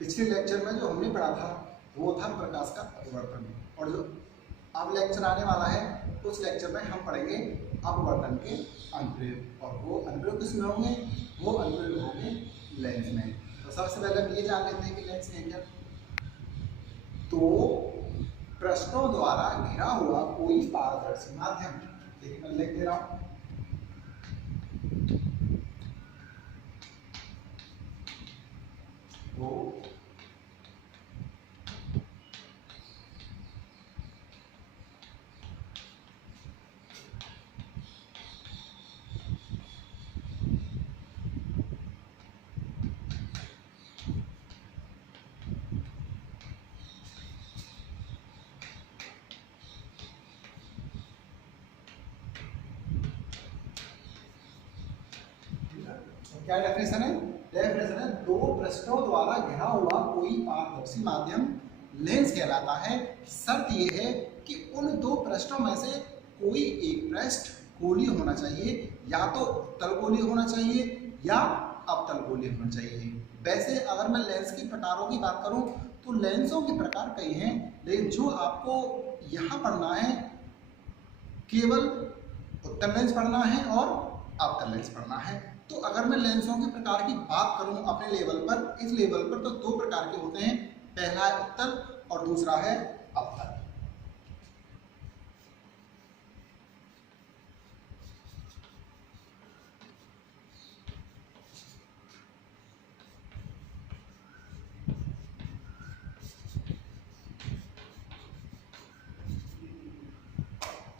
पिछले लेक्चर में जो हमने पढ़ा था वो था प्रकाश का अपवर्तन, और जो अब लेक्चर आने वाला है उस लेक्चर में हम पढ़ेंगे अपवर्तन के अनुप्रयोग। और वो अनुप्रयोग किसमें होंगे? वो अनुप्रयोग होंगे लेंस में। तो सबसे पहले हम ये जान लेते हैं कि लेंस है क्या। तो पृष्ठों द्वारा घिरा हुआ कोई पारदर्शी माध्यम, देखिए मैं लिख दे रहा हूं, वो क्या डेफिनेशन है? डेफिनेशन है दो पृष्ठों द्वारा घिरा हुआ कोई पारदर्शी माध्यम लेंस कहलाता है। शर्त यह है कि उन दो पृष्ठों में से कोई एक पृष्ठ गोलीय होना चाहिए, या तो उत्तल गोलीय होना चाहिए या अवतल गोलीय होना चाहिए। वैसे अगर मैं लेंस के प्रकारों की बात करूं तो लेंसों के प्रकार कई हैं, लेकिन जो आपको यहाँ पढ़ना है केवल उत्तल लेंस पढ़ना है और अवतल लेंस पढ़ना है। तो अगर मैं लेंसों के प्रकार की बात करूं अपने लेवल पर, इस लेवल पर, तो दो प्रकार के होते हैं। पहला है उत्तल और दूसरा है अवतल।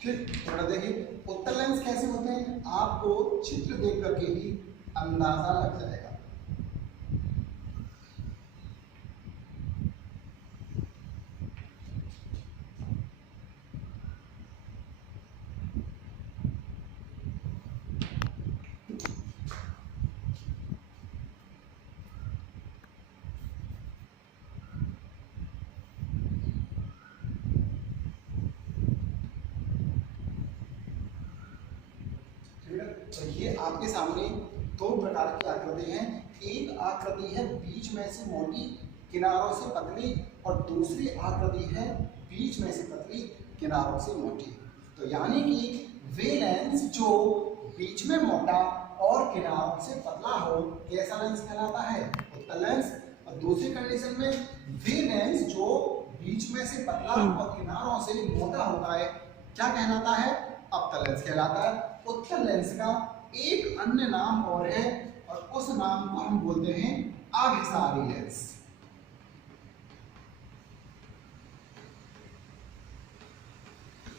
ठीक, थोड़ा देखिए उत्तल लेंस कैसे होते हैं, आपको चित्र देख करके ही अंदाजा लग जाएगा। तो ये आपके सामने दो प्रकार की आकृति हैं। एक आकृति है बीच में से मोटी किनारों से पतली, और दूसरी आकृति है बीच में से पतली किनारों से मोटी। तो यानी कि वे लेंस जो बीच में मोटा और किनारों से पतला हो, कैसा लेंस कहलाता है? उत्तल लेंस। और दूसरी कंडीशन में वे लेंस जो बीच में से पतला और किनारों से मोटा होता है, क्या कहलाता है? अवतल लेंस कहलाता है। उत्तल लेंस का एक अन्य नाम और है, और उस नाम को हम बोलते हैं अभिसारी लेंस।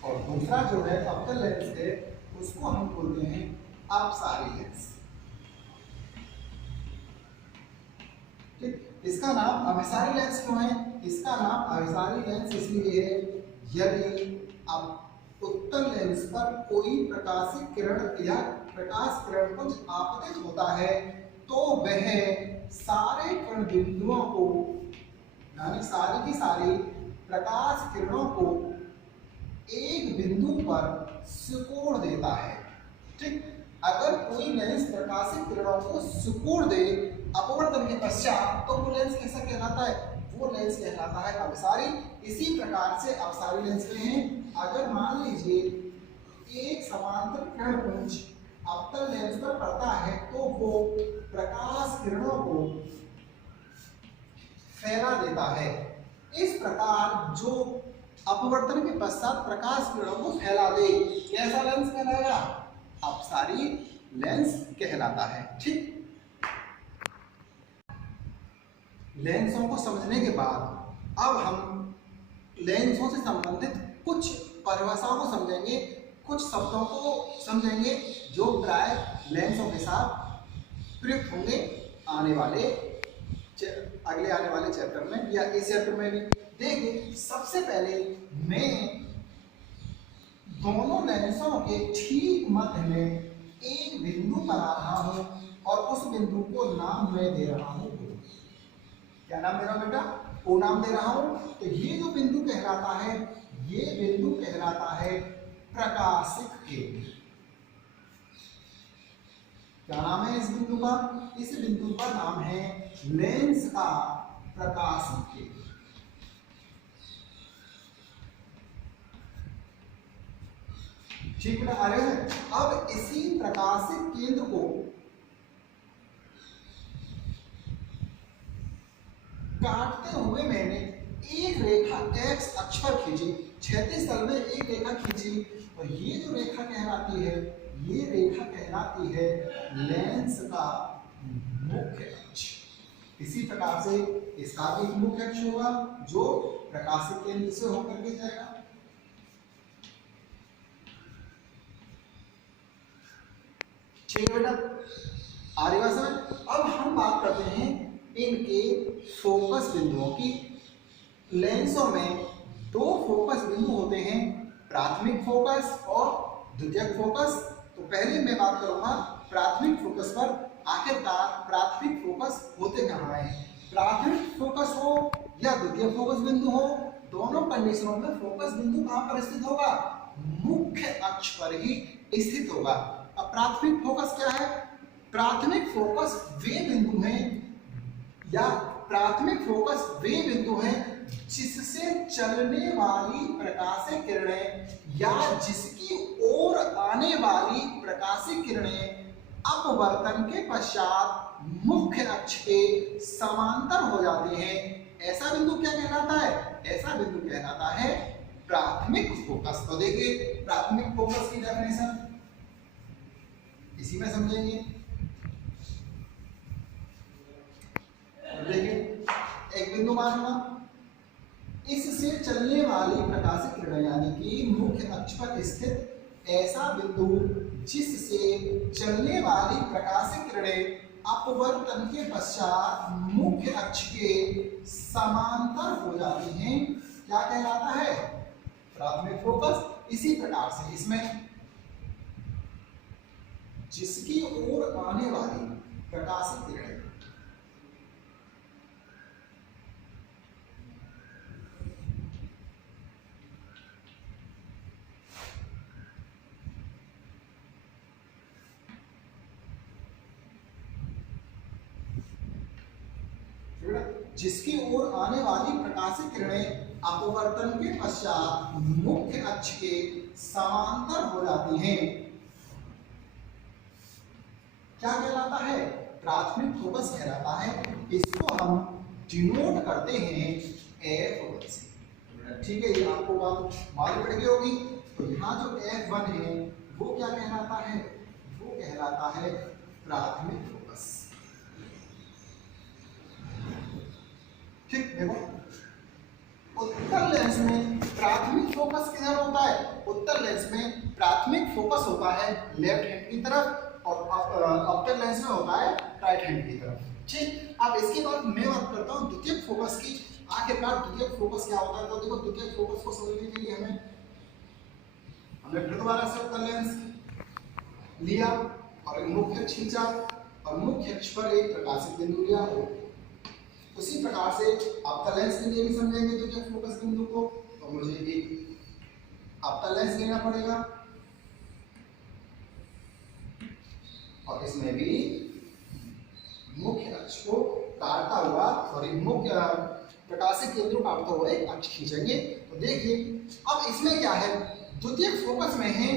और दूसरा जो है अवतल लेंस है, उसको हम बोलते हैं अपसारी लेंस। ठीक, इसका नाम अभिसारी लेंस क्यों है? इसका नाम अभिसारी लेंस इसलिए है यदि आप उत्तल लेंस पर कोई प्रकाशित किरण या प्रकाश किरण कुछ आपतित होता है तो वह सारे किरण बिंदुओं को, यानी सारी की सारी प्रकाश किरणों को एक बिंदु पर सिकोड़ देता है। ठीक, अगर कोई लेंस प्रकाशित किरणों को सिकोड़ दे अपवर्तन के पश्चात, तो वो लेंस कैसा कहलाता है? वो लेंस कहलाता है अभिसारी। इसी प्रकार से अपसारी लेंस में है, अगर मान लीजिए एक समांतर किरण पुंज अवतल लेंस पर पड़ता है तो वो प्रकाश किरणों को फैला देता है। इस प्रकार जो अपवर्तन के पश्चात प्रकाश किरणों को फैला दे, कैसा लेंस कहलाएगा? अपसारी लेंस कहलाता है। ठीक, लेंसों को समझने के बाद अब हम लेंसों से संबंधित कुछ परिभाषाओं को समझेंगे, कुछ शब्दों को समझेंगे जो प्राय लेंसों के साथ प्रयुक्त होंगे अगले आने वाले चैप्टर में या इस चैप्टर में भी। देखिए सबसे पहले मैं दोनों लेंसों के ठीक मध्य में एक बिंदु बना रहा हूं और उस बिंदु को नाम मैं दे रहा हूं। क्या नाम दे रहा हूं बेटा? ओ नाम दे रहा हूं। तो ये जो बिंदु कहलाता है, ये बिंदु कहलाता है प्रकाशिक केंद्र। क्या नाम है इस बिंदु का? इस बिंदु का नाम है लेंस का प्रकाशित केंद्र। ठीक है, आ रहे हैं। अब इसी प्रकाशित केंद्र को काटते हुए मैंने एक रेखा x अक्ष पर खींची, क्षैतिज तल में एक रेखा खींची, और ये जो रेखा कहलाती है, ये रेखा कहलाती है लेंस का मुख्य अक्ष। इसी प्रकार से इसका भी एक मुख्य अक्ष होगा जो प्रकाशित केंद्र से होकर के जाएगा। ठीक है बेटा, आगे बात समझ। अब हम बात करते हैं इनके फोकस बिंदुओं की। लेंसों में दो फोकस बिंदु होते हैं, प्राथमिक फोकस और द्वितीयक फोकस। तो पहले मैं बात करूंगा प्राथमिक फोकस पर। आखिरकार प्राथमिक फोकस होते कहाँ हैं? प्राथमिक फोकस हो या द्वितीय फोकस बिंदु हो, दोनों कंडीशनों में फोकस बिंदु कहाँ पर स्थित होगा? मुख्य अक्ष पर ही स्थित होगा। अब प्राथमिक फोकस क्या है? प्राथमिक फोकस वे बिंदु हैं, या प्राथमिक फोकस वे बिंदु हैं जिससे चलने वाली प्रकाशीय किरणें या जिसकी ओर आने वाली प्रकाशीय किरणें अपवर्तन के पश्चात मुख्य अक्ष के समांतर हो जाती हैं। ऐसा बिंदु क्या कहलाता है? ऐसा बिंदु कहलाता है प्राथमिक फोकस। तो देखिए प्राथमिक फोकस की डेफिनेशन इसी में समझेंगे। देखिए एक बिंदु मानना, इससे चलने वाली प्रकाशित किरणें यानी कि मुख्य अक्ष पर स्थित ऐसा बिंदु जिससे चलने वाली प्रकाशित किरणें अपवर्तन के पश्चात मुख्य अक्ष के समांतर हो जाती हैं, क्या कहलाता है? प्राथमिक फोकस। इसी प्रकार से इसमें जिसकी ओर आने वाली प्रकाशित किरणें जिसकी ओर आने वाली प्रकाशित किरणें अपवर्तन के पश्चात मुख्य अक्ष के समांतर हो जाती हैं, क्या कहलाता है? प्राथमिक फोकस कहलाता है। इसको हम डिनोट करते हैं F1 से। ठीक है, ये आपको बात मालूम पड़ गई होगी। तो यहाँ जो F1 है वो क्या कहलाता है? वो कहलाता है प्राथमिक फोकस। ठीक, देखो उत्तल लेंस में प्राथमिक फोकस किधर होता है? उत्तल लेंस में प्राथमिक फोकस होता है लेफ्ट हैंड की तरफ, और अवतल लेंस में होता है राइट हैंड की तरफ। ठीक, अब इसके बाद मैं बात करता हूँ द्वितीयक फोकस की। आखिरकार द्वितीयक फोकस क्या होता है? तो देखो द्वितीयक फोकस को समझने के लिए हमने फिर दोबारा से उत्तल लेंस लिया और मुख्य अक्ष खींचा और मुख्य अक्ष पर एक प्रकाशित बिंदु लिया। उसी प्रकार से अवतल लेंस के लिए भी समझेंगे द्वितीयक फोकस बिंदु को, तो मुझे एक अवतल लेंस लेना पड़ेगा और इसमें भी मुख्य अक्ष को काटता हुआ, सॉरी मुख्य प्रकाशित केंद्र को काटते हुए अक्ष खींचेंगे। तो देखिए अब इसमें क्या है? द्वितीयक फोकस में है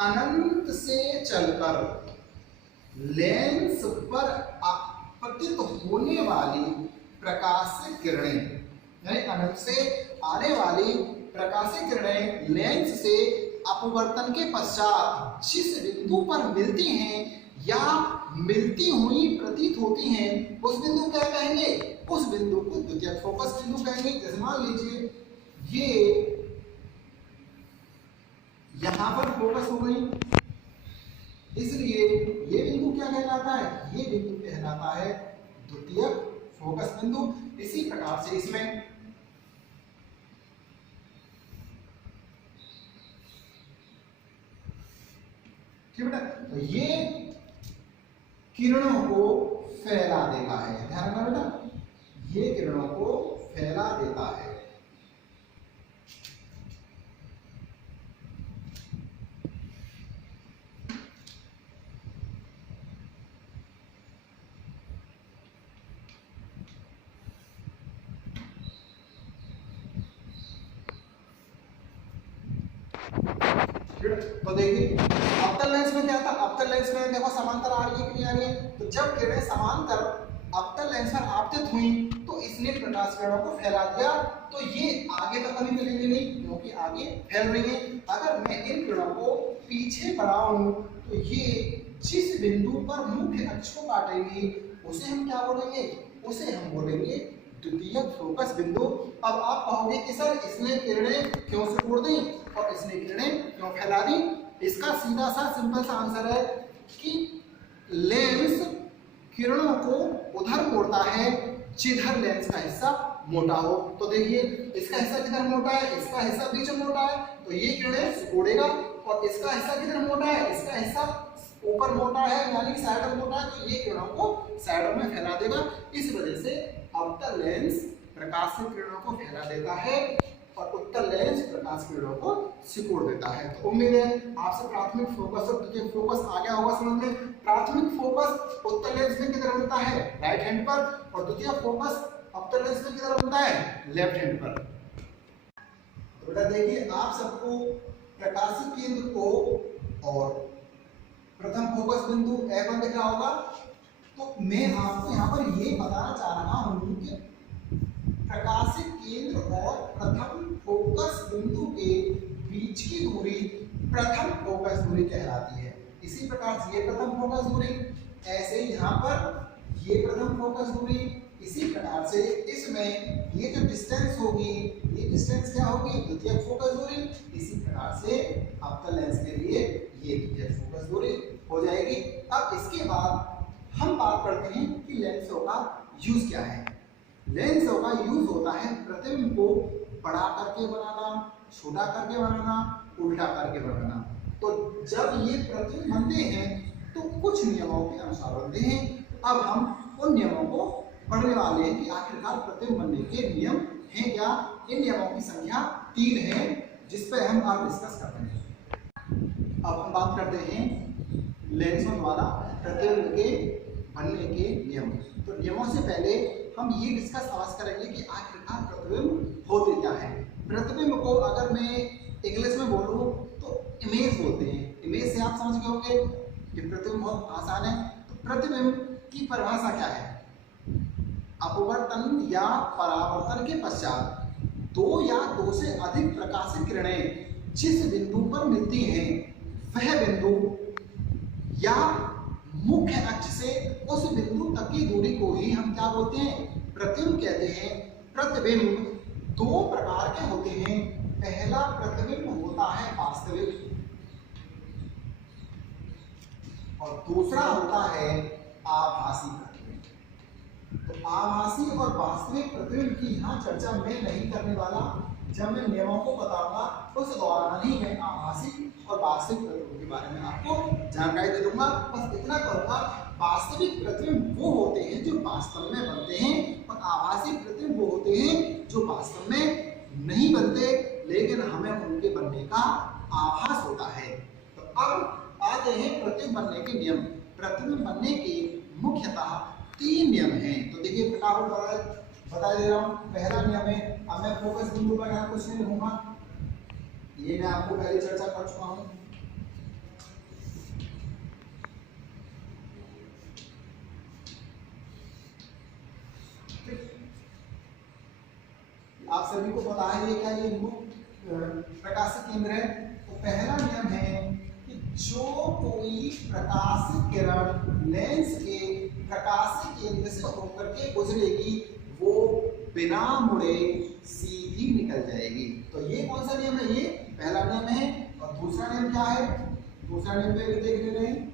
अनंत से चलकर लेंस पर आपतित होने वाली प्रकाशित किरणें, यानी अनंत से आने वाली प्रकाशित किरणें लेंस से अपवर्तन के पश्चात जिस बिंदु पर मिलती हैं या मिलती हुई प्रतीत होती हैं, उस बिंदु क्या कहेंगे? उस बिंदु को द्वितीयक फोकस बिंदु कहेंगे। जैसे मान लीजिए ये यहां पर फोकस हो गई, इसलिए ये बिंदु क्या कहलाता है? ये बिंदु कहलाता है द्वितीयक फोकस बिंदु। इसी प्रकार से इसमें ठीक बेटा, तो ये किरणों को फैला देता है। ध्यान रखना बेटा, ये किरणों को फैला देता है। तो देखिए अवतल लेंस में क्या था, अवतल लेंस में देखो समांतर आ रही है कि नहीं आ रही है, तो जब किरणें समांतर अवतल लेंस पर आपतित हुई तो इसने प्रकाश किरणों को फैला दिया, तो ये आगे तक कभी मिलेंगे नहीं क्योंकि आगे फैल रही है। अगर मैं इन किरणों को पीछे बढ़ाऊं तो ये जिस बिंदु पर मुख्य अक्ष को काटेंगी उसे हम क्या बोलेंगे, उसे हम बोलेंगे द्वितीयक फोकस बिंदु। अब आप कहोगे कि सर इसने किरणें क्यों सिकुड़ दी और इसने किरणें क्यों फैला दी, इसका सीधा सा सिंपल सा आंसर है कि लेंस किरणों को उधर मोड़ता है जिधर लेंस का हिस्सा मोटा हो। तो देखिए इसका हिस्सा किधर मोटा है, इसका हिस्सा बीच में मोटा है, तो ये किरणें सिकुड़ेगा, और इसका हिस्सा किधर मोटा है, इसका हिस्सा ऊपर मोटा है यानी साइड में मोटा है, तो ये किरणों को साइड में फैला देगा। इस वजह से अवतल लेंस प्रकाशित किरणों को फैला देता है और उत्तल लेंस प्रकाश किरणों को सिकुड़ देता है। तो उम्मीद है आपसे प्राथमिक फोकस और द्वितीयक फोकस आ गया होगा समझ में। प्राथमिक फोकस उत्तल लेंस में किधर बनता है, राइट हैंड पर, और द्वितीयक फोकस अवतल लेंस में किधर बनता है, लेफ्ट हैंड पर। तो बेटा देखिए आप सबको प्रकाशित केंद्र को और प्रथम फोकस बिंदु A1 दिख रहा होगा। तो मैं आपको यहाँ पर ये बताना चाह रहा हूँ कि प्रकाशित केंद्र और प्रथम फोकस बिंदु के बीच की दूरी प्रथम फोकस दूरी कहलाती है। इसी प्रकार से ये प्रथम फोकस दूरी, ऐसे ही यहाँ पर ये प्रथम फोकस दूरी, इसी प्रकार से इसमें ये जो डिस्टेंस होगी ये डिस्टेंस क्या होगी, द्वितीयक फोकस दूरी। इसी प्रकार से अवतल लेंस के लिए ये द्वितीयक फोकस दूरी हो जाएगी। अब इसके बाद हम बात करते हैं कि लेंसों का यूज क्या है। लेंसों का यूज होता है प्रतिबिंब को बड़ा करके बनाना, छोटा करके बनाना, उल्टा करके बनाना। तो जब ये प्रतिबिंब बनते हैं तो कुछ नियमों के अनुसार बनते हैं। अब हम उन नियमों को पढ़ने वाले हैं कि आखिरकार प्रतिबिंब बनने के नियम हैं क्या। इन नियमों की संख्या 3 है जिस पर हम आज डिस्कस करते हैं। अब हम बात करते हैं लेंसों द्वारा प्रतिबिंब के बनने के नियम। तो नियमों से पहले हम ये डिस्कस अवश्य करेंगे कि आखिरकार प्रतिबिंब होते क्या है। प्रतिबिंब को अगर मैं इंग्लिश में बोलूं तो इमेज बोलते हैं। इमेज से आप समझ गए होंगे कि प्रतिबिंब बहुत आसान है। तो प्रतिबिंब की परिभाषा क्या है, अपवर्तन या परावर्तन के पश्चात दो या दो से अधिक प्रकाशित किरणें जिस बिंदु पर मिलती हैं वह बिंदु या मुख्य अक्ष से उस बिंदु तक की दूरी को ही हम क्या बोलते हैं, प्रतिबिंब कहते हैं। प्रतिबिंब दो प्रकार के होते हैं। पहला प्रतिबिंब होता है वास्तविक और दूसरा होता है आभासी प्रतिबिंब। तो आभासी और वास्तविक प्रतिबिंब की यहाँ चर्चा मैं नहीं करने वाला। जब मैं नियमों को बताऊंगा उस दौरान ही मैं आभासी और वास्तविक प्रतिबिंब के बारे में आपको जानकारी दे दूंगा। बस इतना कहूंगा, वास्तविक प्रतिबिंब वो होते हैं जो वास्तव में बनते हैं और आभासी प्रतिबिंब वो होते हैं जो वास्तव में नहीं बनते लेकिन हमें उनके बनने का आभास होता है। तो अब आते हैं प्रतिबिंब बनने के नियम। प्रतिबिंब बनने के मुख्यतः 3 नियम हैं। तो देखिए फटाफट बता दे रहा हूँ। पहला नियम है, अब मैं फोकस बिंदु पर यहाँ कुछ नहीं लिखूंगा, ये मैं आपको पहले चर्चा कर चुका हूँ। आप सभी को पता है ये क्या, ये प्रकाशित केंद्र है। तो पहला नियम है कि जो कोई प्रकाशित किरण लेंस के प्रकाशित केंद्र से होकर के गुजरेगी वो बिना मुड़े सीधी निकल जाएगी। तो ये कौन सा नियम है, ये पहला नियम है। और दूसरा नियम क्या है, दूसरा नियम पे देख ले रहे हैं।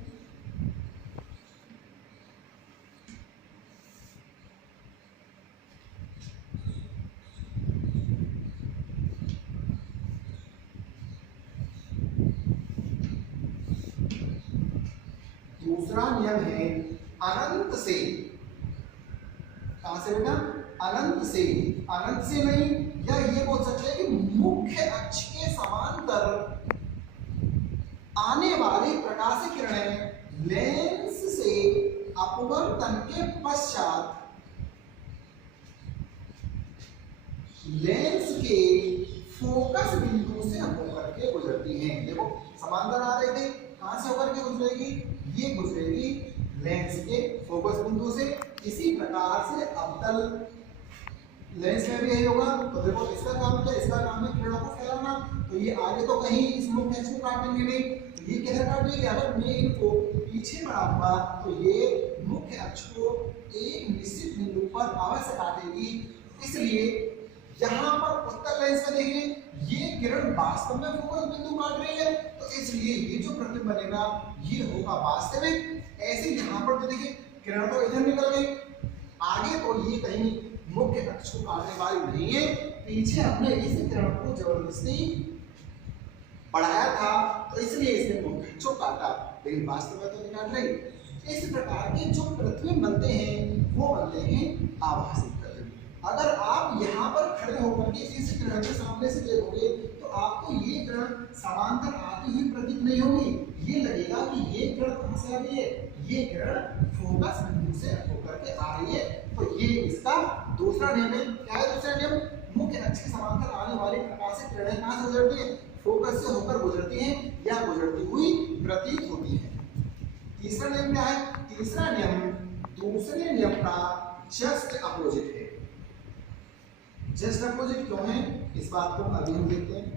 दूसरा नियम है अनंत से, कहां से बेटा, अनंत से, अनंत से नहीं, या ये बोल सकते हैं कि मुख्य अक्ष के समांतर आने वाली प्रकाश किरणें लेंस से अपवर्तन के पश्चात लेंस के फोकस बिंदु से होकर करके गुजरती हैं। देखो समांतर आ रहे थे, कहां से होकर के गुजरेगी, ये गुजरेगी लेंस के फोकस बिंदु से। इसी प्रकार से अवतल लेंस में भी यही होगा। तो देखो इसका काम क्या है, इसका काम है किरणों को फैलाना। तो ये आगे तो कहीं इस मुख्य अक्ष को काटेंगे नहीं, तो ये किधर काटेंगे, अगर मैं इनको पीछे बढ़ाऊंगा तो ये मुख्य अक्ष को एक निश्चित बिंदु पर अवश्य काटेगी। इसलिए यहाँ पर उत्तल लेंस में देखिए ये किरण वास्तव में फोकस बिंदु काट रही है, तो इसलिए ये जो प्रतिबिंब बनेगा ये होगा वास्तविक। ऐसे यहाँ पर तो देखिए किरण तो इधर निकल गई आगे, तो ये कहीं मुख्य अक्ष को काटने वाली नहीं है। पीछे हमने इस किरण को जबरदस्ती बढ़ाया था, तो इसलिए इसने मुख्य अक्ष को काटा, लेकिन वास्तव में तो नहीं काट रही। इस प्रकार के जो प्रतिबिंब बनते हैं वो बनते हैं आभासी प्रतिबिंब। अगर आप यहाँ पर खड़े होकर के इस किरण के सामने से देखोगे तो आपको ये किरण समांतर आती हुई प्रतीत नहीं होगी, ये लगेगा कि ये किरण कहां से आ रही है, ये किरण फोकस बिंदु से होकर के आ रही है। तो ये इसका दूसरा नियम है। क्या है दूसरा नियम, मुख्य अक्ष के समांतर आने वाली प्रकाशित किरणें कहां से गुजरती है, फोकस से होकर गुजरती हैं या गुजरती हुई प्रतीत होती है। तीसरा नियम क्या है, तीसरा नियम दूसरे नियम का जस्ट अपोजिट है। जस्ट अपोजिट क्यों है, इस बात को अभी हम देखते हैं।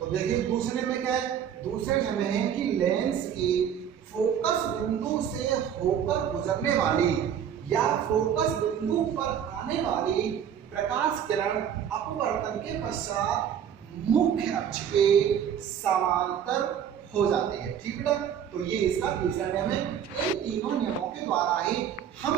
तो देखिए दूसरे में क्या है, दूसरे में है कि लेंस के फोकस बिंदु से होकर गुजरने वाली या फोकस बिंदु पर आने वाली प्रकाश किरण अपवर्तन के पश्चात मुख्य अक्ष के समांतर हो जाती है। ठीक है, तो ये इसका तीसरा नियम है। इन तीनों नियमों के द्वारा ही हम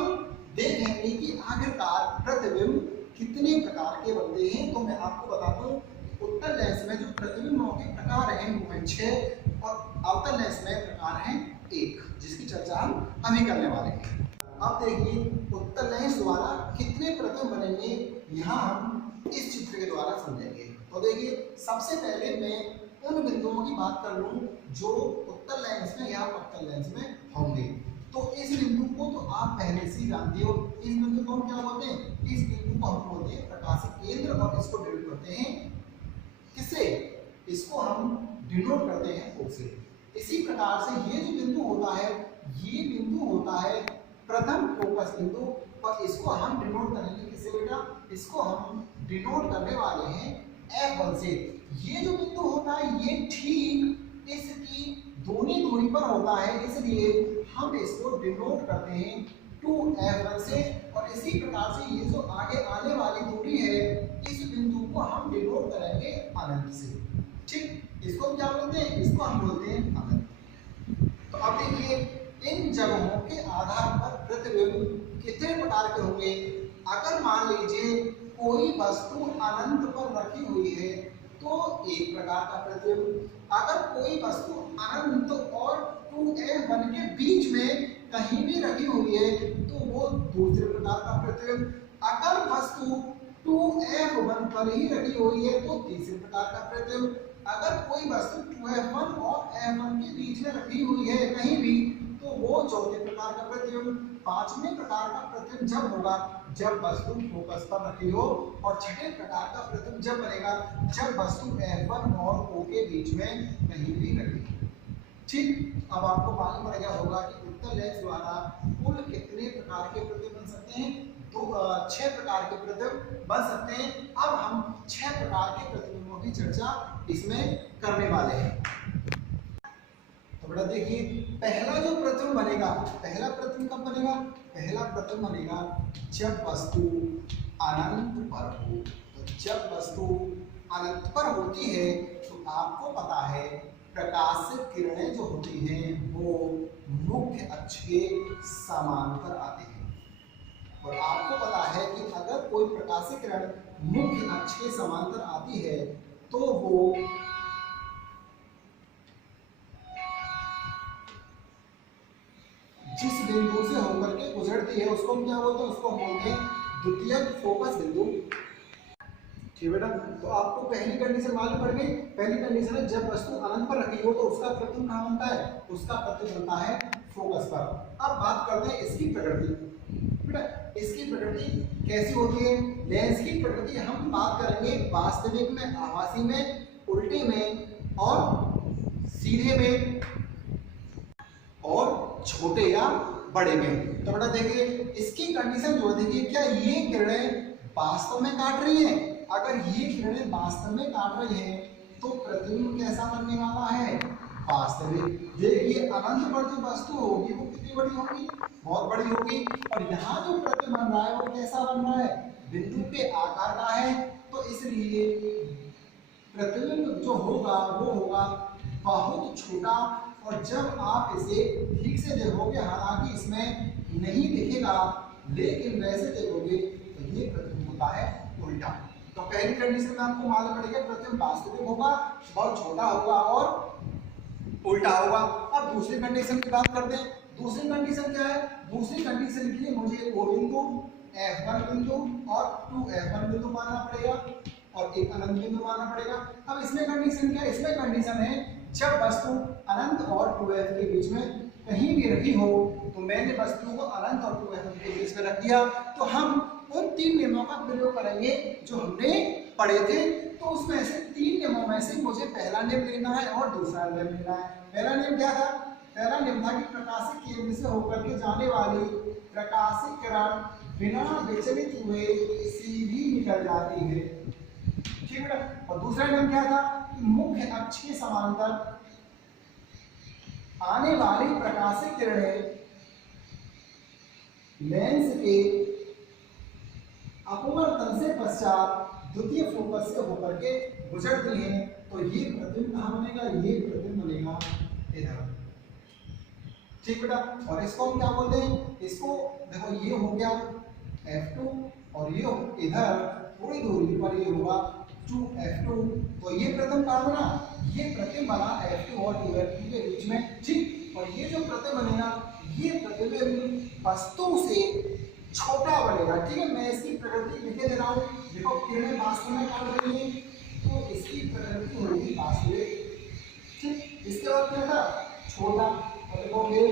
देखेंगे कि आखिरकार प्रतिबिंब कितने प्रकार के बनते हैं। तो मैं आपको बताता हूँ, उत्तल लेंस में जो प्रतिबिंबों के प्रकार हैं वो हैं 6 और अवतल लेंस में प्रकार हैं 1, जिसकी चर्चा हम अभी करने वाले हैं। अब देखिए उत्तल लेंस द्वारा कितने प्रतिबिंब बनेंगे, यहाँ हम इस चित्र के द्वारा समझेंगे। तो देखिए सबसे पहले मैं उन बिंदुओं की बात कर लूँ जो उत्तल लेंस में या अवतल लेंस में होंगे। तो इस बिंदु को तो आप पहले से ही जानते हो, इस बिंदु को हम क्या बोलते हैं, इस बिंदु को हम बोलते हैं प्रकाशिक केंद्र, और इसको डिनोट करते हैं किससे, इसको हम डिनोट करते हैं O से। इसी प्रकार से ये जो बिंदु होता है, ये बिंदु होता है प्रथम फोकस बिंदु, और इसको हम डिनोट करेंगे किससे बेटा, इसको हम डिनोट करने वाले हैं F1 से। ये जो बिंदु होता है ये ठीक इसकी दूरी पर होता है, इसलिए हम इसको डिनोट करते हैं 2F1 से। और इसी प्रकार से ये जो आगे आने वाली दूरी है, इस बिंदु को हम डिनोट करेंगे अनंत से। ठीक, इसको क्या बोलते हैं, इसको हम बोलते हैं अनंत। तो अब देखिए इन जगहों के आधार पर प्रतिबिंब कितने प्रकार के होंगे। अगर मान लीजिए कोई वस्तु अनंत पर रखी हुई है तो एक प्रकार का प्रतिबिंब, अगर कोई वस्तु अनंत और 2F1 के बीच में कहीं भी रखी हुई है तो वो दूसरे प्रकार का प्रतिबिंब, अगर वस्तु 2F1 पर ही रखी हुई है तो तीसरे प्रकार का प्रतिबिंब, अगर कोई वस्तु 2F1 और F1 के बीच में रखी हुई है कहीं भी तो वो चौथे प्रकार का प्रतिबिंब। पांचवें प्रकार का प्रतिबिंब जब होगा जब वस्तु फोकस पर रखी हो, और छठे प्रकार का प्रतिबिंब जब बनेगा जब वस्तु F1 और O के बीच में कहीं भी रखी हो। ठीक, अब आपको मालूम पड़ गया होगा कि उत्तल लेंस द्वारा कुल कितने प्रकार के प्रतिबिंब बन सकते हैं। तो 6 प्रकार के प्रतिबिंब बन सकते हैं। अब हम 6 प्रकार के प्रतिबिंबों की चर्चा इसमें करने वाले हैं। तो बेटा देखिए पहला जो प्रतिबिंब बनेगा, पहला प्रतिबिंब कब बनेगा, पहला प्रतिबिंब बनेगा जब वस्तु अनंत पर हो। तो जब वस्तु अनंत पर होती है तो आपको पता है प्रकाशित किरणें जो होती हैं वो मुख्य अक्ष के समांतर आती हैं। और आपको पता है कि अगर कोई प्रकाशित किरण मुख्य अक्ष के समांतर आती है तो वो जिस बिंदु से होकर के गुजरती है उसको हम क्या बोलते हैं, उसको हम बोलते हैं द्वितीयक फोकस बिंदु। ठीक बेटा, तो आपको पहली कंडीशन मालूम पड़ गई। पहली कंडीशन है जब वस्तु अनंत पर रखी हो तो उसका प्रतिबिंब कहाँ बनता है, उसका प्रतिबिंब बनता है फोकस पर। अब बात करते हैं इसकी प्रकृति। बेटा इसकी प्रकृति कैसी होती है, लेंस की प्रकृति हम बात करेंगे वास्तविक में, आभासी में, उल्टे में और सीधे में और छोटे या बड़े में। तो बेटा देखिए इसकी कंडीशन जो देखिए, क्या ये किरणें वास्तव में काट रही हैं? अगर ये किरणें वास्तव में काट रही हैं तो प्रतिबिंब कैसा बनने वाला है, वास्तविक। देखिए अनंत पर जो वस्तु होगी वो कितनी बड़ी होगी, बहुत बड़ी होगी। और यहाँ जो प्रतिबिंब बन रहा है वो कैसा बन रहा है, बिंदु के आकार का है। तो इसलिए प्रतिबिंब जो होगा वो होगा बहुत छोटा। और जब आप इसे ठीक से देखोगे, हालांकि इसमें नहीं दिखेगा लेकिन वैसे देखोगे तो ये प्रतिबिंब होता है उल्टा। तो पहली कंडीशन में आपको मालूम पड़ेगा प्रतिबिंब वास्तविक होगा, बहुत छोटा होगा और उल्टा होगा। अब दूसरी कंडीशन की बात करते हैं। दूसरी कंडीशन क्या है, दूसरी कंडीशन के लिए मुझे ओ बिंदु, F1 बिंदु और 2F1 बिंदु मानना पड़ेगा और एक अनंत बिंदु मानना पड़ेगा। अब इसमें कंडीशन क्या है, इसमें कंडीशन है जब वस्तु अनंत और 2F के बीच में कहीं भी रखी हो, तो मैंने वस्तु को अनंत और 2F के बीच में रख दिया, तो हम उन 3 नियमों का प्रयोग करेंगे जो हमने पढ़े थे। तो उसमें से 3 नियमों में से मुझे पहला नियम लेना है और दूसरा नियम लेना है। पहला नियम क्या था, पहला नियम था कि प्रकाशित केंद्र से होकर के जाने वाली प्रकाशित किरण बिना विचलित हुए सीधी निकल जाती है। ठीक बेटा। और दूसरा नियम क्या था कि मुख्य अक्ष के समांतर आने वाली प्रकाशित किरणें लेंस के अपवर्तन से पश्चात द्वितीय फोकस से होकर के गुजरती हैं। तो ये प्रतिबिंब कहाँ बनेगा, ये प्रतिबिंब बनेगा इधर। ठीक बेटा। और इसको हम क्या बोलते हैं, इसको देखो ये हो गया F2 और ये इधर थोड़ी दूरी पर ये होगा 2F2। तो ये प्रतिबिंब कहाँ बना, ये प्रतिबिंब बना F2 और 2F2 के बीच में। ठीक। और ये जो प्रतिबिंब बनेगा ये प्रतिबिंब वस्तु से छोटा बनेगा। ठीक है, मैं इसकी प्रकृति लिखे दे रहा हूँ। देखो किरणें वास्तव में काट रही हैं तो इसकी प्रकृति होगी वास्तविक। ठीक। इसके बाद क्या था, छोटा, और देखोगे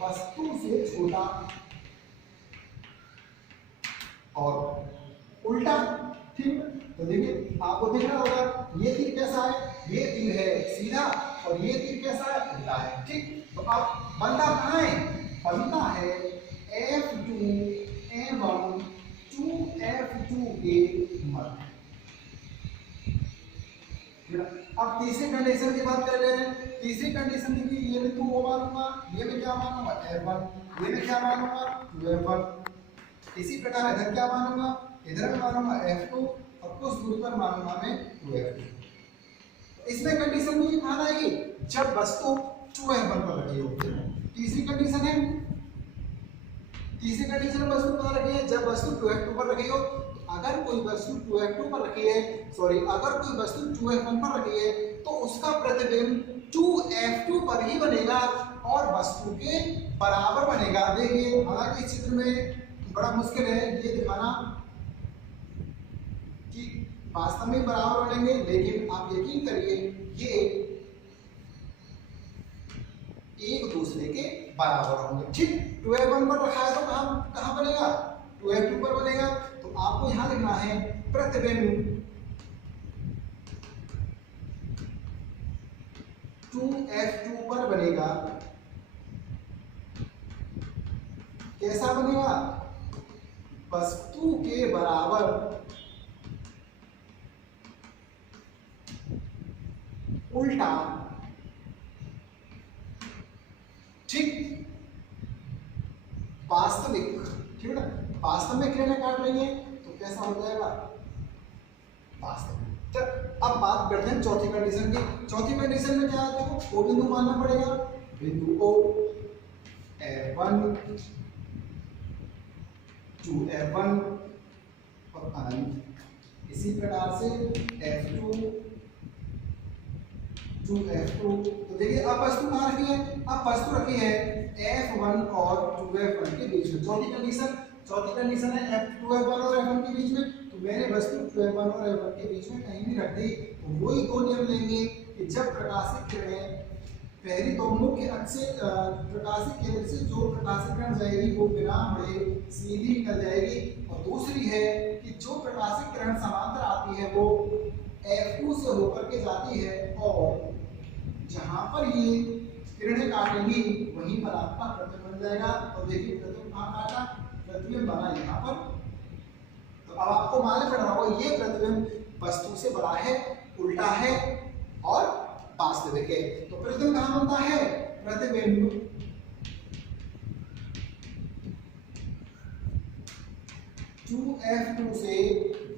वस्तु से छोटा और उल्टा। ठीक। तो देखिए आपको दिख रहा होगा ये तीर कैसा है, ये तीर है सीधा और ये तीर कैसा है, उल्टा है। ठीक। तो अब बनता कहाँ है, बनता है F2 एवं 2F2 के मध्य। अब तीसरी कंडीशन की बात कर रहे हैं। तीसरी कंडीशन देखिए, ये भी 2 मानूंगा, ये भी क्या मानूंगा F1, ये भी क्या मानूंगा 2F1। इसी प्रकार इधर क्या मानूंगा, इधर भी मानूंगा F2 और कुछ दूरी पर मानूंगा मैं 2F2। इसमें कंडीशन मुझे कहाँ आएगी, जब वस्तु 2F1 पर रखी हो। तीसरी कंडीशन है, तीसरी कंडीशन में वस्तु कहाँ रखी है, जब वस्तु 2F2 पर रखी हो। अगर कोई वस्तु 2F2 पर रखी है, सॉरी अगर कोई वस्तु 2F1 पर रखी है तो उसका प्रतिबिंब 2F2 पर ही बनेगा और वस्तु के बराबर बनेगा। देखिए हालांकि इस चित्र में बड़ा मुश्किल है ये दिखाना कि वास्तव में बराबर बनेंगे, लेकिन आप यकीन करिए ये एक दूसरे के बराबर होंगे। ठीक। 2F1 पर रखा है तो कहाँ बनेगा, 2F2 पर बनेगा। तो आपको यहां लिखना है प्रतिबिंब 2F2 पर बनेगा। कैसा बनेगा, वस्तु के बराबर उल्टा। ठीक। वास्तविक। ठीक है, वास्तव में किरणें काट रही हैं तो कैसा हो जाएगा, वास्तविक। तो अब बात करते हैं चौथी कंडीशन की। चौथी कंडीशन में क्या है, देखो ओ बिंदु मानना पड़ेगा, बिंदु ओ F1 टू F1 और अनंत। इसी प्रकार से F2 टू F2। तो देखिए अब वस्तु कहाँ रखी है, अब वस्तु रखी है F1 और 2F1 के बीच में। चौथी कंडीशन है F2F1 और F1 के बीच में। तो मैंने वस्तु 2F1 और F1 के बीच में कहीं भी रख दी। तो वही दो नियम लेंगे कि जब प्रकाशित किरणें पहली तो मुख्य अक्ष से प्रकाशित केंद्र से जो प्रकाशित किरण जाएगी वो बिना मुड़े सीधी निकल जाएगी, और दूसरी है कि जो प्रकाशित किरण समांतर आती है वो F2 से होकर के जाती है, और जहां पर ये किरणें काटेंगी वहीं पर आपका प्रतिबिंब बन जाएगा। तो देखिए प्रतिबिंब कहाँ काटा, प्रतिबिंब बना यहाँ पर। तो अब आपको मालूम पड़ रहा होगा ये प्रतिबिंब वस्तु से बड़ा है, उल्टा है और वास्तविक है। तो प्रतिबिंब कहाँ बनता है, प्रतिबिंब F2 से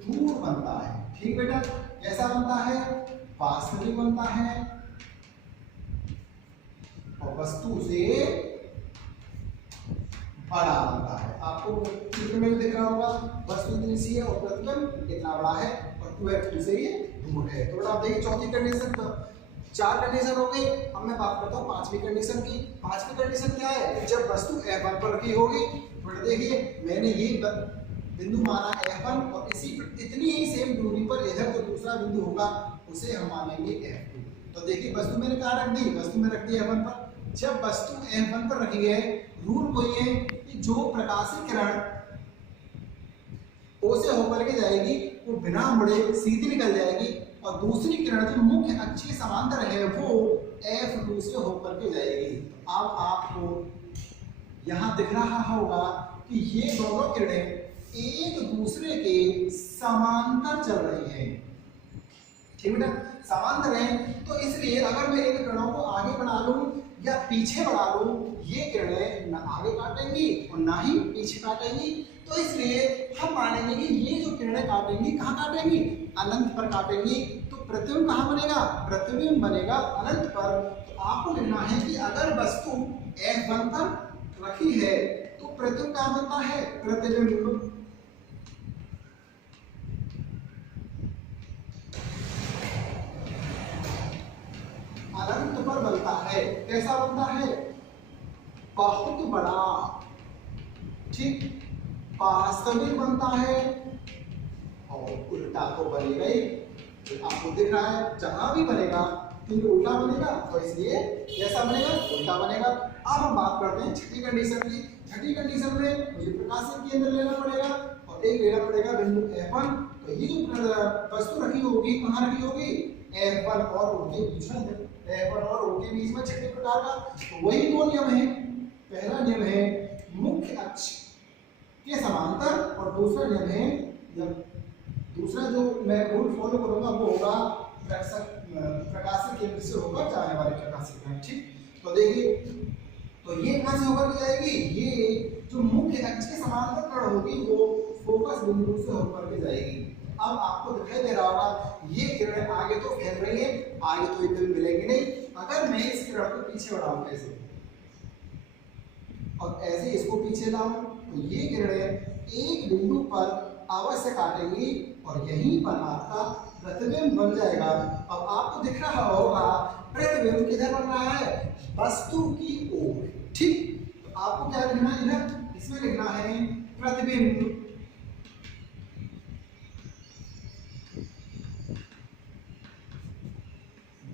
दूर बनता है। ठीक बेटा, कैसा बनता है, वास्तविक बनता है और वस्तु से बड़ा बनता है। आपको चित्र में भी दिख रहा होगा, वस्तु इतनी सी है और प्रतिबिंब इतना बड़ा है और 2F2 से ये दूर है। तो आप देखिए चौथी कंडीशन, चार कंडीशन हो गई। अब मैं बात करता हूँ पांचवी कंडीशन की। पांचवी कंडीशन क्या है, जब वस्तु F1 पर रखी होगी। तो देखिए मैंने ये बिंदु माना F1 और इसी इतनी ही सेम दूरी पर इधर जो दूसरा बिंदु होगा उसे हम मानेंगे F2। तो देखिए वस्तु मैंने कहाँ रख दी, वस्तु में रख दी F1 पर। जब वस्तु F1 पर रखी है, रूल वही है कि जो प्रकाशित किरण O से होकर के जाएगी वो बिना मुड़े सीधी निकल जाएगी, और दूसरी किरण जो मुख्य अक्षीय समांतर है वो F2 से होकर के जाएगी। तो अब आपको यहाँ दिख रहा होगा कि ये दोनों किरणें एक दूसरे के समांतर चल रही हैं। ठीक बेटा, समांतर है। तो इसलिए अगर मैं इन किरणों को आगे बढ़ा लूं या पीछे बढ़ा लूं, ये किरणें ना आगे काटेंगी और ना ही पीछे काटेंगी। तो इसलिए हम मानेंगे कि ये जो किरणें काटेंगी कहाँ काटेंगी, अनंत पर काटेंगी। तो प्रतिबिंब कहाँ बनेगा, प्रतिबिंब बनेगा अनंत पर। तो आपको लिखना है कि अगर वस्तु F1 पर रखी है तो प्रतिबिंब कहाँ बनता है, प्रतिबिंब अनंत पर बनता है। कैसा बनता है, बहुत बड़ा। ठीक, वास्तविक बनता है और उल्टा तो बनेगा ही। आपको दिख रहा है जहां भी बनेगा तो उल्टा बनेगा, तो इसलिए कैसा बनेगा, उल्टा बनेगा। अब हम बात करते हैं छठी कंडीशन की। छठी कंडीशन में मुझे प्रकाशित केंद्र लेना पड़ेगा और एक लेना पड़ेगा बिंदु F1। तो ये जो वस्तु रखी होगी कहाँ रखी होगी, F1 और O के बीच में। F1 और O के बीच में छठे प्रकार का। तो वही दो नियम है। पहला नियम है मुख्य अक्ष के समांतर और दूसरा नियम है, दूसरा जो मैं रूल फॉलो करूंगा वो होगा प्रकाशित केंद्र से होकर जाने वाले प्रकाशित किरण। ठीक, तो देखिए तो ये कहां से होकर के जाएगी, ये जो मुख्य अक्ष के समांतर किरण होगी वो फोकस बिंदु से होकर के जाएगी। अब आपको दिखाई दे रहा होगा ये किरणें आगे तो फैल रही है, आगे तो ये कभी मिलेंगी नहीं। अगर मैं इस किरण को पीछे बढ़ाऊं ऐसे और ऐसे इसको पीछे लाऊं तो ये किरणें एक बिंदु पर अवश्य काटेंगी और यहीं पर आपका प्रतिबिंब बन जाएगा। अब आपको दिख रहा होगा प्रतिबिंब किधर बन रहा है, वस्तु की ओर। ठीक, तो आपको क्या लिखना है इधर, इसमें लिखना है प्रतिबिंब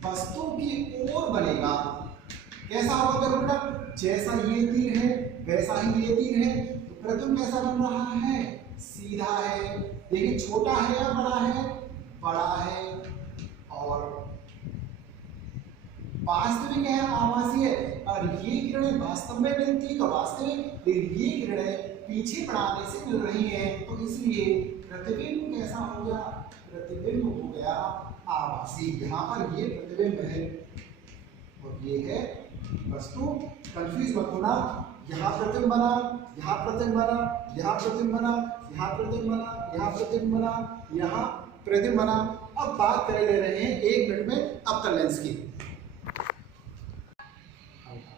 वस्तु की ओर बनेगा। कैसा होगा बेटा, जैसा ये तीर है वैसा ही ये तीर है। तो प्रतिबिंब कैसा बन रहा है, सीधा है। देखिए छोटा है या बड़ा है, बड़ा है। और वास्तविक है, आभासी है। और ये किरणें वास्तव में मिलती तो वास्तविक, लेकिन ये किरणें पीछे बढ़ाने से मिल रही हैं, तो इसलिए प्रतिबिंब कैसा हो गया, प्रतिबिंब हो गया आभासी। यहाँ पर ये प्रतिबिंब है और ये है वस्तु। कंफ्यूज मत होना, यहाँ प्रतिबिंब बना, यहाँ प्रतिबिंब बना, यहाँ प्रतिबिंब बना, यहाँ प्रतिबिंब बना, यहाँ प्रतिबिंब बना, यहाँ प्रतिबिंब बना। अब बात कर ले रहे हैं 1 मिनट में अवतल लेंस की।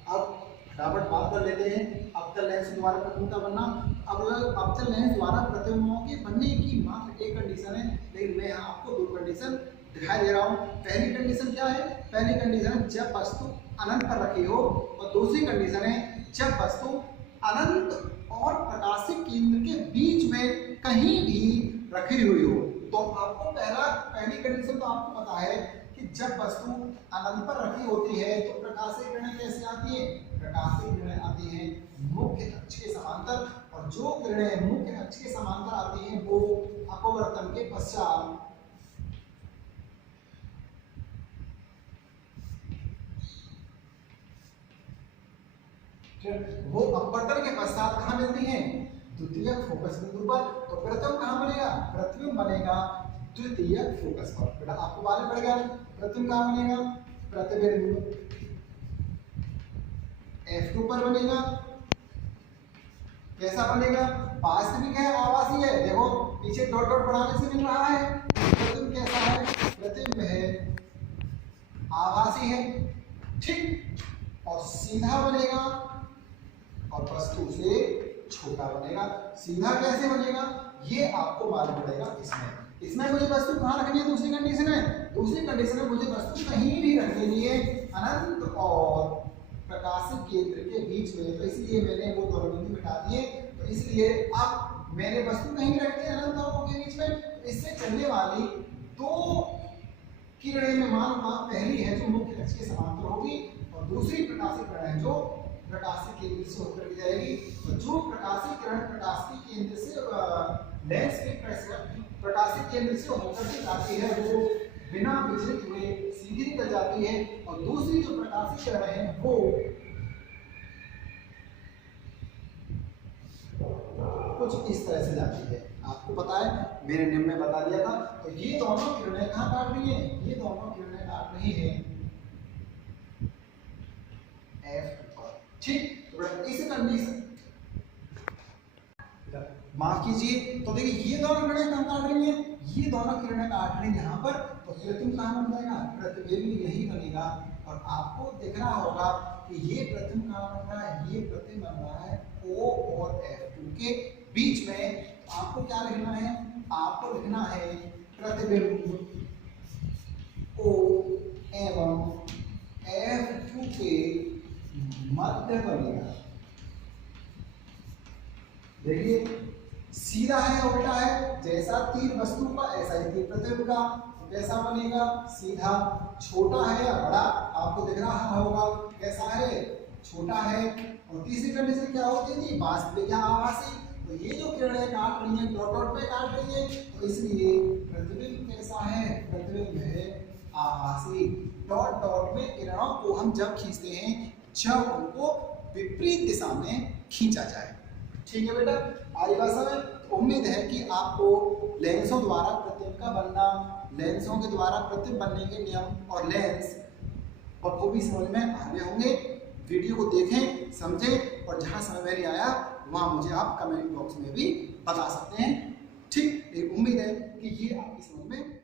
अब फटाफट बात कर लेते हैं अवतल लेंस द्वारा प्रतिबिंब का बनना। अब अवतल लेंस द्वारा प्रतिबिंबों के बनने की मात्र एक कंडीशन है, लेकिन मैं यहाँ आपको 2 कंडीशन दिखाई दे रहा हूँ। पहली कंडीशन क्या है? पहली कंडीशन है जब वस्तु अनंत पर रखी हो, और दूसरी कंडीशन है जब वस्तु अनंत और प्रकाशिक केंद्र के बीच में कहीं भी रखी हुई हो। तो आपको पहली कंडीशन तो आपको पता है कि जब वस्तु अनंत पर रखी होती है तो प्रकाशीय किरणें कैसे आती है? प्रकाशीय किरणें आती हैं मुख्य अक्ष के समांतर, और जो किरणें मुख्य अक्ष के समांतर आती हैं वो अपवर्तन के पश्चात वो अपवर्तन के पश्चात कहाँ मिलती हैं? द्वितीयक फोकस बिंदु पर। तो प्रथम कहाँ बनेगा? प्रतिबिंब बनेगा द्वितीयक फोकस पर। बेटा आपको मालूम पड़ गया प्रतिबिंब कहाँ बनेगा? प्रतिबिंब F2 पर बनेगा। कैसा बनेगा? वास्तविक है आभासी है? देखो पीछे डॉट डॉट बढ़ाने से मिल रहा है। प्रतिबिंब कैसा है? प्रतिबिंब है आभासी है, ठीक, और सीधा बनेगा और वस्तु से छोटा बनेगा। सीधा कैसे बनेगा ये आपको मालूम पड़ेगा इसमें मुझे वस्तु कहाँ रखनी है? दूसरी कंडीशन है। दूसरी कंडीशन में मुझे वस्तु कहीं भी रख देनी है अनंत और प्रकाशिक केंद्र के बीच में, तो इसलिए मैंने वो दोनों बिंदु मिटा दिए। तो इसलिए अब मैंने वस्तु कहीं रख दी अनंत और वो के बीच में, तो इससे चलने वाली 2 किरणें में मान पहली है जो मुख्य अक्ष के समांतर होगी, और दूसरी प्रकाशिक किरण है जो प्रकाशीय केंद्र से होकर जाएगी। तो जो प्रकाशीय किरण प्रकाशीय केंद्र से लेंस के प्रकाशीय केंद्र से होकर के जाती है वो बिना विचलित हुए सीधी निकल जाती है, और दूसरी जो प्रकाशीय किरण है वो कुछ इस तरह से जाती है। आपको पता है मेरे नियम में बता दिया था। तो ये दोनों किरणें कहाँ काट रही हैं? ये दोनों किरणें काट रही हैं F, ठीक। तो इस कंडीशन माफ कीजिए, तो देखिए ये दोनों किरणें कहाँ काट रही हैं? ये दोनों किरणें काट रही हैं यहाँ पर। तो प्रतिबिंब कहाँ बन जाएगा? प्रतिबिंब यही बनेगा, और आपको दिख रहा होगा कि ये प्रतिबिंब कहाँ बन रहा है? ये प्रतिबिंब बन रहा है O और F2 के बीच में। आपको क्या लिखना है? आपको लिखना है प्रतिबिंब O एवं F2 के मध्य बनेगा। देखिए सीधा है उल्टा है, जैसा तीर वस्तु का ऐसा ही तीर प्रतिबिंब का। कैसा बनेगा? सीधा। छोटा है या बड़ा? आपको दिख रहा होगा कैसा है? छोटा है। और तीसरी कंडीशन क्या होती थी? वास्तविक या आभासी। तो ये जो किरणें काट रही हैं डॉट डॉट पे काट रही है, तो इसलिए प्रतिबिंब कैसा है? प्रतिबिंब है आभासी। डॉट डॉट में किरणों को हम जब खींचते हैं जब उनको विपरीत दिशा में खींचा जाए। ठीक है बेटा, आई भाषा में। तो उम्मीद है कि आपको लेंसों द्वारा प्रतिबिंब का बनना, लेंसों के द्वारा प्रतिबिंब बनने के नियम और लेंस बखूबी समझ में आ गए होंगे। वीडियो को देखें, समझें, और जहां समझ में नहीं आया वहां मुझे आप कमेंट बॉक्स में भी बता सकते हैं। ठीक, उम्मीद है कि ये आपकी समझ में